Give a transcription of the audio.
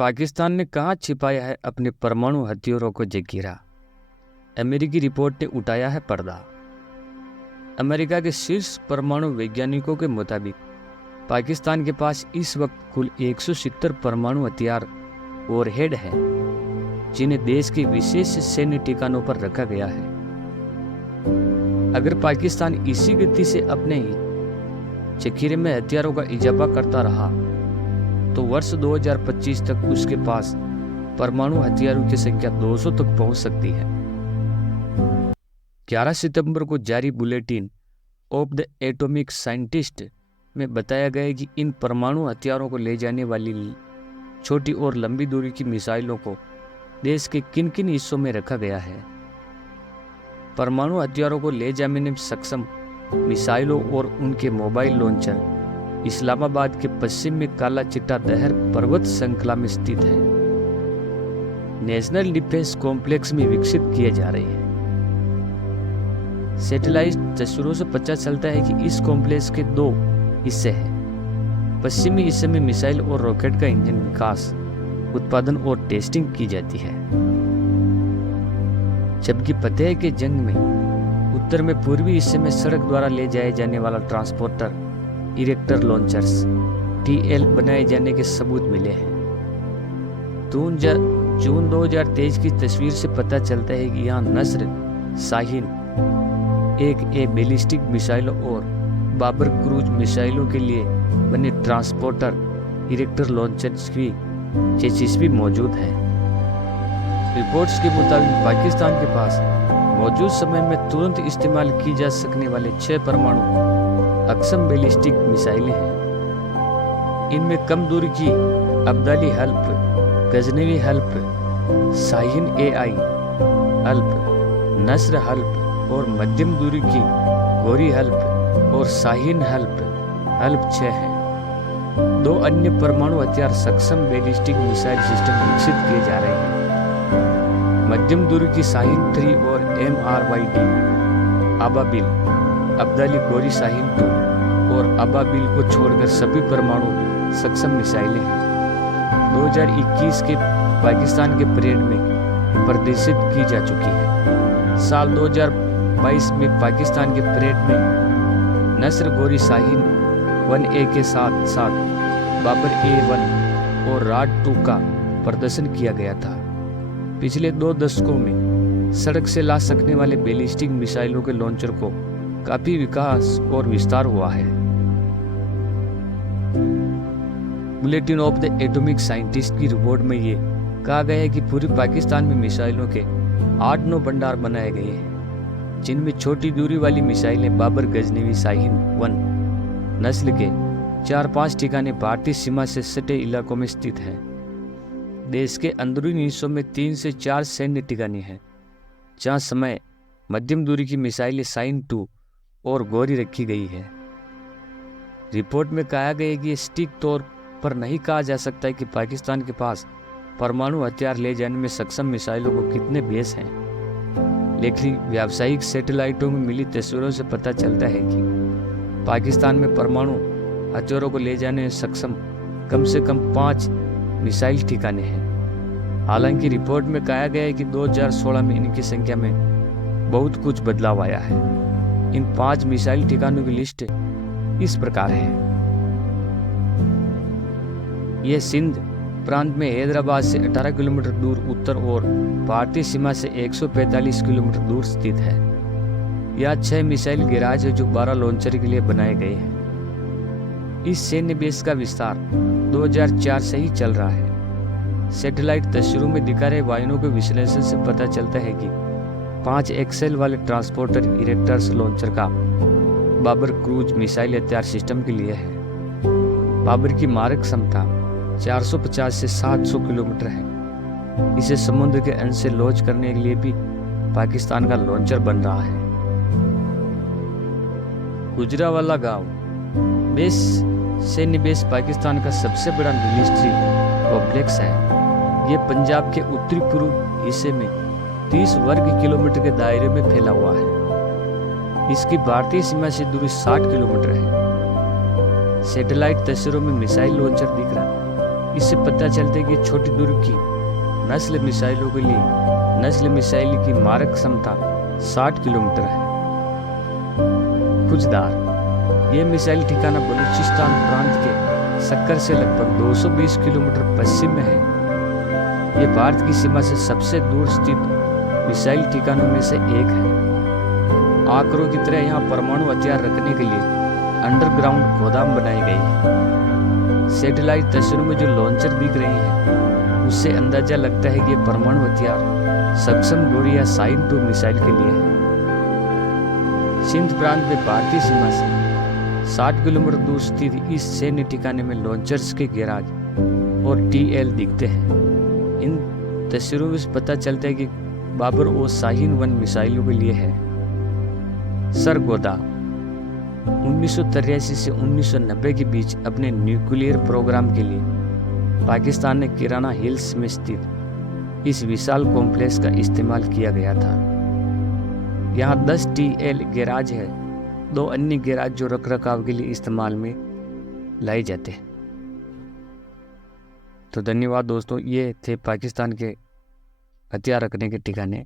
पाकिस्तान ने कहाँ छिपाया है अपने परमाणु हथियारों को जखीरा। अमेरिकी रिपोर्ट ने उठाया है पर्दा। अमेरिका के शीर्ष परमाणु वैज्ञानिकों के मुताबिक पाकिस्तान के पास इस वक्त कुल 170 परमाणु हथियार वॉरहेड हैं, जिन्हें देश के विशेष सैन्य ठिकानों पर रखा गया है। अगर पाकिस्तान इसी गति से अपने ही जखीरे में हथियारों का इजाफा करता रहा तो वर्ष 2025 तक उसके पास परमाणु हथियारों की संख्या 200 तक पहुंच सकती है। 11 सितंबर को जारी bulletin of the atomic scientist में बताया गया कि इन परमाणु हथियारों को ले जाने वाली छोटी और लंबी दूरी की मिसाइलों को देश के किन किन हिस्सों में रखा गया है। परमाणु हथियारों को ले जाने में सक्षम मिसाइलों और उनके मोबाइल लॉन्चर इस्लामाबाद के पश्चिम में काला चिट्टा दहर पर्वत श्रृंखला में स्थित है। नेशनल डिफेंस कॉम्प्लेक्स में विकसित किए जा रहे हैं। सैटेलाइट तस्वीरों से पता चलता है कि इस कॉम्प्लेक्स के 2 हिस्से हैं। पश्चिमी हिस्से में मिसाइल और रॉकेट का इंजन विकास, उत्पादन और टेस्टिंग की जाती है, जबकि फतेह के जंग में उत्तर में पूर्वी हिस्से में सड़क द्वारा ले जाए जाने वाला ट्रांसपोर्टर इरेक्टर लॉन्चर्स टीएल बनाए जाने के सबूत मिले हैं। जून 2023 की तस्वीर से पता चलता है कि यहाँ नस्र, शाहीन 1A बैलिस्टिक मिसाइलों और बाबर क्रूज मिसाइलों के लिए बने ट्रांसपोर्टर इरेक्टर लॉन्चर्स की चेसिस भी मौजूद है। रिपोर्ट्स के मुताबिक पाकिस्तान के पास मौजूद समय में तुरंत इस्तेमाल की जा सकने वाले 6 परमाणु अक्षम बैलिस्टिक मिसाइलें हैं। इनमें कम दूरी की अब्दाली हल्प, गजनवी हल्प, शाहीन AI हल्प, नस्र हल्प और मध्यम दूरी की गौरी हल्प और शाहीन हल्प 6 हैं। 2 अन्य परमाणु हथियार सक्षम बैलिस्टिक मिसाइल सिस्टम विकसित किए जा रहे हैं। मध्यम दूरी की शाहीन 3 और MRYD अबाबिल, अब्दाली गौरी शाहीन 2 और अबाबिल को छोड़कर सभी परमाणु सक्षम मिसाइलें हैं। 2021 के पाकिस्तान के परेड में प्रदर्शित की जा चुकी है। साल 2022 में पाकिस्तान के परेड में नस्र गौरी शाहीन 1A के साथ साथ बाबर A1 और राड 2 का प्रदर्शन किया गया था। पिछले 2 दशकों में सड़क से ला सकने वाले बैलिस्टिक मिसाइलों के लॉन्चर को काफी विकास और विस्तार हुआ है। Bulletin of the atomic scientist की रिपोर्ट में ये कहा गया है कि पूरे पाकिस्तान में मिसाइलों के 8-9 भंडार बनाए गए हैं, जिनमें छोटी दूरी वाली मिसाइलें बाबर गजनवी शाहीन 1 नस्ल के 4-5 ठिकाने भारतीय सीमा से सटे इलाकों में स्थित हैं। देश के अंदरूनी हिस्सों में 3 से 4 सैन्य ठिकाने हैं, जहां समय मध्यम दूरी की मिसाइलें शाहीन 2 और गौरी रखी गई है। रिपोर्ट में कहा गया है कि सटीक तौर पर नहीं कहा जा सकता है कि पाकिस्तान के पास परमाणु हथियार ले जाने में सक्षम मिसाइलों को कितने बेस हैं, लेकिन व्यावसायिक सैटेलाइटों में मिली तस्वीरों से पता चलता है कि पाकिस्तान में परमाणु हथियारों को ले जाने में सक्षम कम से कम 5 मिसाइल ठिकाने हैं। हालांकि रिपोर्ट में कहा गया है कि 2016 में इनकी संख्या में बहुत कुछ बदलाव आया है। इन 5 मिसाइल ठिकानों की लिस्ट इस प्रकार है। यह सिंध प्रांत में हैदराबाद से 18 किलोमीटर दूर उत्तर और भारतीय सीमा से 145 किलोमीटर दूर स्थित है। यहाँ 6 मिसाइल गैराज है जो 12 लॉन्चर के लिए बनाए गए हैं। इस सैन्य बेस का विस्तार 2004 से ही चल रहा है। सैटेलाइट तस्वीरों में दिखा रहे वाहनों के विश्लेषण से पता चलता है कि 5 एक्सेल वाले ट्रांसपोर्टर इरेक्टर्स लॉन्चर का बाबर क्रूज मिसाइल हथियार सिस्टम के लिए है। बाबर की मारक क्षमता 450 से 700 किलोमीटर है। इसे समुद्र के अंत से लॉन्च करने के लिए भी पाकिस्तान का लॉन्चर बन रहा है। गुजरावाला गांव बेस सैन्य बेस पाकिस्तान का सबसे बड़ा मिलिट्री कॉम्प्लेक्स है। यह पंजाब के उत्तरी पूर्व हिस्से में 30 वर्ग किलोमीटर के दायरे में फैला हुआ है। इसकी भारतीय सीमा से दूरी 60 किलोमीटर है। सैटेलाइट तस्वीरों में मिसाइल लॉन्चर दिख रहा है। इससे पता चलता है कि छोटी दूरी की नस्ल मिसाइलों के लिए नस्ल मिसाइल की मारक क्षमता 60 किलोमीटर है। खुजदार ये मिसाइल ठिकाना बलूचिस्तान प्रांत के सक्कर से लगभग 220 किलोमीटर पश्चिम में है। ये भारत की सीमा से सबसे दूर स्थित मिसाइल ठिकानों में से एक है। आकरों की तरह यहाँ परमाणु हथियार रखने के लिए अंडरग्राउंड गोदाम बनाए गए हैं। सैटेलाइट तस्वीरों में जो लॉन्चर दिख रहे हैं उससे अंदाजा लगता है कि ये परमाणु हथियार सक्षम गोरी या साइन 2 मिसाइल के लिए है। सिंध प्रांत में भारतीय सीमा से 60 किलोमीटर दूर स्थित इस सैन्य ठिकाने में लॉन्चर्स के गैराज और टीएल दिखते हैं। इन तस्वीरों में से पता चलता है कि बाबर और शाहीन 1 मिसाइलों के लिए है। सरगोदा 1983 से 1990 के बीच अपने न्यूक्लियर प्रोग्राम के लिए पाकिस्तान ने किराना हिल्स में स्थित इस विशाल कॉम्प्लेक्स का इस्तेमाल किया गया था। यहाँ 10 टीएल गैराज है, 2 अन्य गैराज जो रखरखाव के लिए इस्तेमाल में लाए जाते हैं। तो धन्यवाद दोस्तों, ये थे पाकिस्तान के हथियार रखने के ठिकाने।